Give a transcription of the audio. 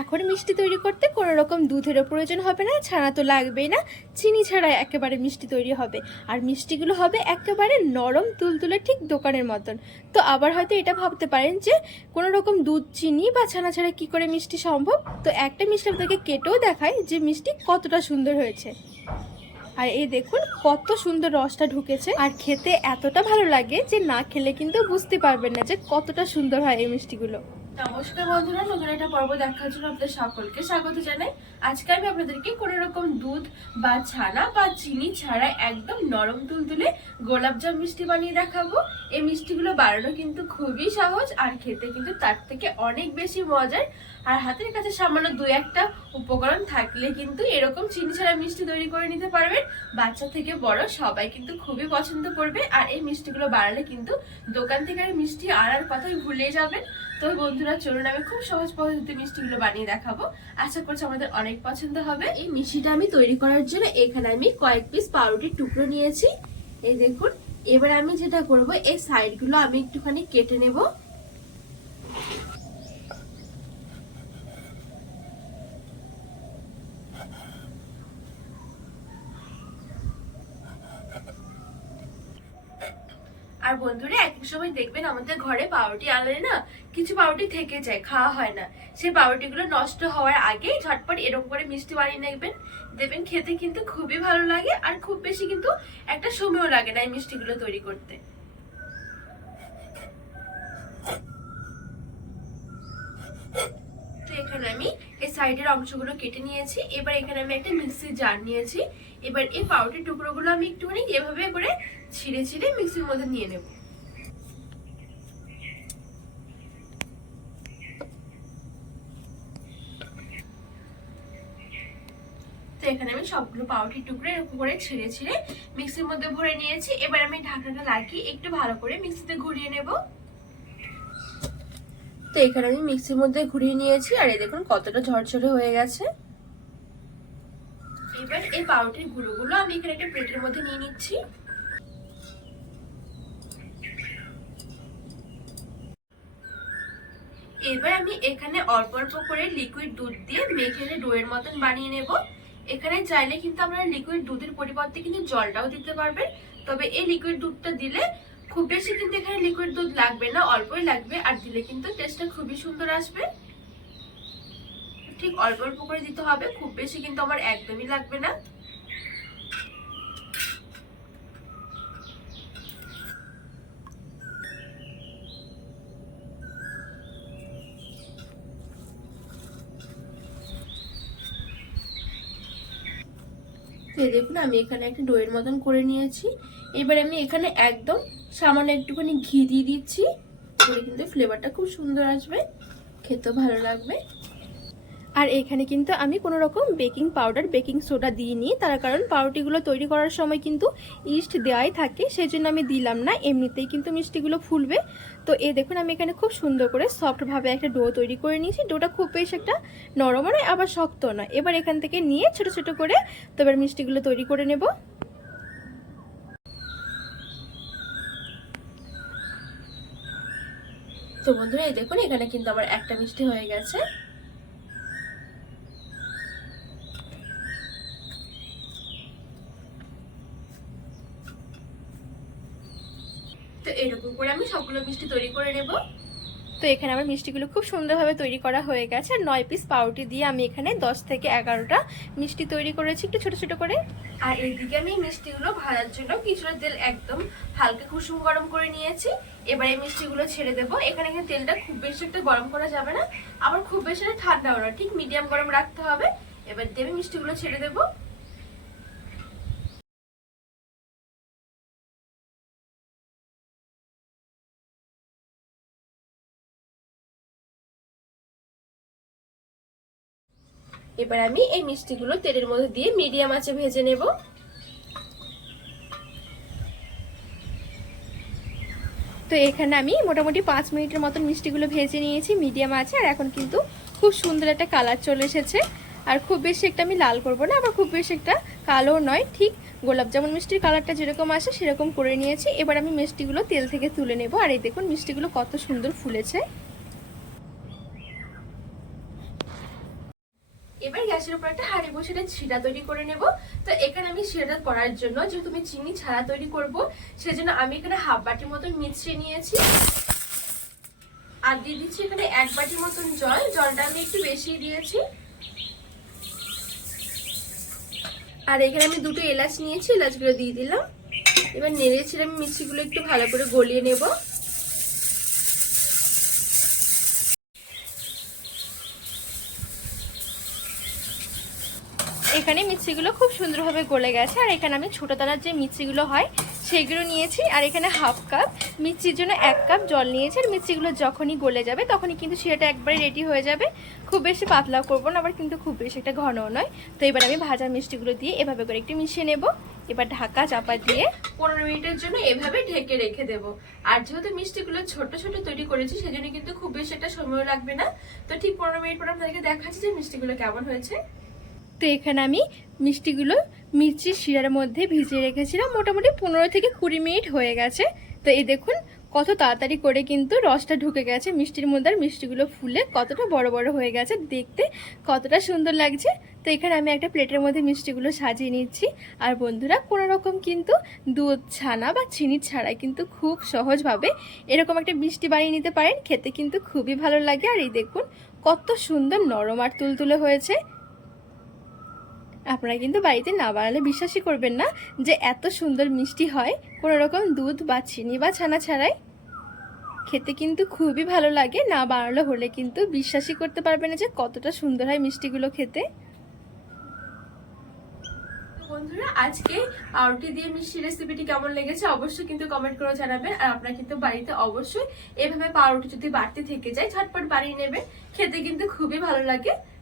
এখন মিষ্টি তৈরি করতে কোনো রকম দুধেরও প্রয়োজন হবে না, ছানা তো লাগবেই না, চিনি ছাড়া একেবারে মিষ্টি তৈরি হবে। আর মিষ্টিগুলো হবে একেবারে নরম তুলতুলে ঠিক দোকানের মতন। তো আবার হয়তো এটা ভাবতে পারেন যে, কোনো রকম দুধ, চিনি বা ছানা ছাড়া কী করে মিষ্টি সম্ভব? তো একটা মিষ্টি আপনাকে কেটেও দেখায় যে মিষ্টি কতটা সুন্দর হয়েছে। আর এই দেখুন, কত সুন্দর রসটা ঢুকেছে। আর খেতে এতটা ভালো লাগে যে না খেলে কিন্তু বুঝতে পারবেন না যে কতটা সুন্দর হয় এই মিষ্টিগুলো। নমস্কার বন্ধুরা, নতুন একটা পর্ব দেখার জন্য আপনাদের সকলকে স্বাগত জানাই। আজকে আমি আপনাদেরকে কোনো রকম দুধ বা ছানা বা চিনি ছাড়া একদম নরম তুলতুলে গোলাপজাম মিষ্টি বানিয়ে দেখাবো। এই মিষ্টিগুলো বানানো কিন্তু খুবই সহজ আর খেতে কিন্তু তার থেকে অনেক বেশি মজার। আর হাতের কাছে সামান্য দু একটা উপকরণ থাকলে কিন্তু এরকম চিনি ছাড়া মিষ্টি তৈরি করে নিতে পারবেন। বাচ্চা থেকে বড় সবাই কিন্তু খুবই পছন্দ করবে। আর এই মিষ্টিগুলো বানালে কিন্তু দোকান থেকে মিষ্টি আনার কথাই ভুলে যাবেন। তো বন্ধুরা, চলুন আমি খুব সহজ পদ্ধতিতে মিষ্টিগুলো বানিয়ে দেখাবো। আশা করছি আমাদের অনেক পছন্দ হবে। এই মিষ্টিটা আমি তৈরি করার জন্য এখানে আমি কয়েক পিস পাউরুটির টুকরো নিয়েছি। এই দেখুন, এবার আমি যেটা করব এই সাইডগুলো আমি একটুখানি কেটে নেব। আর বন্ধুরা, এক এক সময় দেখবেন আমাদের ঘরে পাউরুটি আনলে না কিছু পাউরুটি থেকে যায়, খাওয়া হয় না। সেই পাউরুটিগুলো নষ্ট হওয়ার আগেই ঝটপট এরকম করে মিষ্টি বানিয়ে নেবেন। দেবেন খেতে কিন্তু খুবই ভালো লাগে আর খুব বেশি কিন্তু একটা সময়ও লাগে না এই মিষ্টিগুলো তৈরি করতে। তো এখানে আমি এই সাইডের অংশগুলো কেটে নিয়েছি। এবার এখানে আমি একটা মিক্সির জার নিয়েছি। এবার এই পাউরুটির টুকরোগুলো আমি একটুখানি এভাবে করে ছিঁড়ে ছিঁড়ে মিক্সির মধ্যে নিয়ে নেব। তো এখানে আমি সবগুলো পাউরুটির টুকরো এরকম করে ছিঁড়ে ছিঁড়ে মিক্সির মধ্যে ভরে নিয়েছি। এবার আমি ঢাকনাটা লাগিয়ে একটু ভালো করে মিক্সিতে ঘুরিয়ে নেব। তো এখানে আমি মিক্সির মধ্যে ঘুরিয়ে নিয়েছি, আর এই দেখুন কতটা ঝরঝরে হয়ে গেছে। এবার এই পাউরুটির গুঁড়োগুলো আমি এখানে একটা প্লেটের মধ্যে নিয়ে নিচ্ছি। এবার আমি এখানে অল্প অল্প করে লিকুইড দুধ দিয়ে মেখে ডোয়ের মতন বানিয়ে নেব। এখানে চাইলে কিন্তু আপনারা লিকুইড দুধের পরিবর্তে কিন্তু জলটাও দিতে পারবেন, তবে এই লিকুইড দুধটা দিলে খুব বেশি কিন্তু এখানে লিকুইড দুধ লাগবে না, অল্পই লাগবে, আর দিলে কিন্তু টেস্টটা খুবই সুন্দর আসবে। ঠিক অল্প অল্প করে দিতে হবে, খুব বেশি কিন্তু আমার একদমই লাগবে না। তো দেখুন, আমি এখানে একটা ডোয়ের মতন করে নিয়েছি। এবার আমি এখানে একদম সামান্য একটুখানি ঘি দিয়ে দিচ্ছি। কিন্তু ফ্লেভারটা খুব সুন্দর আসবে, খেতেও ভালো লাগবে। আর এখানে কিন্তু আমি কোনো রকম বেকিং পাউডার, বেকিং সোডা দিইনি। তার কারণ পাউরুটিগুলো তৈরি করার সময় কিন্তু ইস্ট দেওয়াই থাকে সেই জন্য আমি দিলাম না। এমনিতেই কিন্তু মিষ্টিগুলো ফুলবে। তো এ দেখুন, আমি এখানে খুব সুন্দর করে সফটভাবে একটা ডো তৈরি করে নিয়েছি। ডোটা খুব বেশ একটা নরম নয়, আবার শক্ত নয়। এবার এখান থেকে নিয়ে ছোট ছোট করে তো এবার মিষ্টিগুলো তৈরি করে নেব। তো বন্ধুরা এই দেখুন, এখানে কিন্তু আমার একটা মিষ্টি হয়ে গেছে তো এরকম করে আমি সবগুলো মিষ্টি তৈরি করে নেব। তো এখানে আমার মিষ্টিগুলো খুব সুন্দরভাবে তৈরি করা হয়ে গেছে। আর নয় পিস পাউরুটি দিয়ে আমি এখানে দশ থেকে এগারোটা মিষ্টি তৈরি করেছি একটু ছোট ছোট করে। আর এইদিকে আমি মিষ্টিগুলো ভাজার জন্য কিছুটা তেল একদম হালকা কুসুম গরম করে নিয়েছি। এবার এই মিষ্টিগুলো ছেড়ে দেবো। এখানে কিন্তু তেলটা খুব বেশি একটা গরম করা যাবে না। আবার খুব বেশি ঠান্ডাও না ঠিক মিডিয়াম গরম রাখতে হবে। এবার দেবে মিষ্টিগুলো ছেড়ে দেবো। এবার আমি এই মিষ্টিগুলো তেলের মধ্যে দিয়ে মিডিয়াম আঁচে ভেজে নেব। তো এখানে আমি মোটামুটি পাঁচ মিনিটের মতন মিষ্টিগুলো ভেজে নিয়েছি মিডিয়াম আছে আর এখন কিন্তু খুব সুন্দর একটা কালার চলে এসেছে। আর খুব বেশি একটা আমি লাল করব না, আবার খুব বেশি একটা কালো নয়, ঠিক গোলাপ জামুন মিষ্টির কালারটা যেরকম আসে সেরকম করে নিয়েছি। এবার আমি মিষ্টিগুলো তেল থেকে তুলে নেব, আর এই দেখুন মিষ্টিগুলো কত সুন্দর ফুলেছে এবার গ্যাসের উপর একটা হাঁড়ি বসে এটা শিরা তৈরি করে নেব। তো এখানে আমি শিরাটা করার জন্য, যেহেতু আমি চিনি ছাড়া তৈরি করব, সেজন্য আমি এখানে হাফ বাটির মতন মিশিয়ে নিয়েছি। আর দিয়ে দিচ্ছি এখানে এক বাটির মতন জল। জলটা আমি একটু বেশি দিয়েছি। আর এখানে আমি দুটো এলাচ নিয়েছি, এলাচগুলো দিয়ে দিলাম। এবার নেড়েছি আমি মিষ্টিগুলো একটু ভালো করে গলিয়ে নেব। এখানে মিষ্টিগুলো খুব সুন্দরভাবে গলে গেছে। আর এখানে আমি ছোটো দানার যে মিষ্টিগুলো হয়, সেগুলো নিয়েছি। আর এখানে হাফ কাপ মিষ্টির জন্য এক কাপ জল নিয়েছি। আর মিষ্টিগুলো যখনই গলে যাবে, তখনই কিন্তু সেটা একবারে রেডি হয়ে যাবে। খুব বেশি পাতলা করব না, আবার কিন্তু খুব বেশি একটা ঘনও নয়। তো এবার আমি ভাজা মিষ্টিগুলো দিয়ে এভাবে করে একটু মিশিয়ে নেব। এবার ঢাকা চাপা দিয়ে পনেরো মিনিটের জন্য এভাবে ঢেকে রেখে দেবো। আর যেহেতু মিষ্টিগুলো ছোট ছোট তৈরি করেছি, সেজন্য কিন্তু খুব বেশি একটা সময় লাগবে না। তো ঠিক পনেরো মিনিট পর আপনাদেরকে দেখাচ্ছি যে মিষ্টিগুলো কেমন হয়েছে। তো এখানে আমি মিষ্টিগুলো মির্চির শিরার মধ্যে ভিজিয়ে রেখেছিলাম। মোটামুটি পনেরো থেকে কুড়ি মিনিট হয়ে গেছে। তো এই দেখুন, কত তাড়াতাড়ি করে কিন্তু রসটা ঢুকে গেছে মিষ্টির মধ্যে আর মিষ্টিগুলো ফুলে কতটা বড় বড় হয়ে গেছে দেখতে কতটা সুন্দর লাগছে। তো এখানে আমি একটা প্লেটের মধ্যে মিষ্টিগুলো সাজিয়ে নিচ্ছি। আর বন্ধুরা, কোনো রকম কিন্তু দুধ ছানা বা চিনি ছাড়াই কিন্তু খুব সহজভাবে এরকম একটা মিষ্টি বানিয়ে নিতে পারেন। খেতে কিন্তু খুবই ভালো লাগে। আর এই দেখুন, কত সুন্দর নরম আর তুলতুলে হয়েছে। আপনারা কিন্তু বাড়িতে না বানালে বিশ্বাসই করবেন না যে এত সুন্দর মিষ্টি হয়, কোনো রকম দুধ বা চিনি বা ছানা ছাড়াই। খেতে কিন্তু খুবই ভালো লাগে, না বানালো হলে কিন্তু বিশ্বাসই করতে পারবে না যে কতটা সুন্দর হয় মিষ্টিগুলো খেতে। বন্ধুরা, আজকে পাউরুটি দিয়ে মিষ্টি রেসিপিটি কেমন লেগেছে অবশ্যই কিন্তু কমেন্ট করে জানাবেন। আর আপনারা কিন্তু বাড়িতে অবশ্যই এভাবে পাউরুটি যদি বাড়তি থেকে যায়, ঝটপট বানিয়ে নেবেন। খেতে কিন্তু খুবই ভালো লাগে।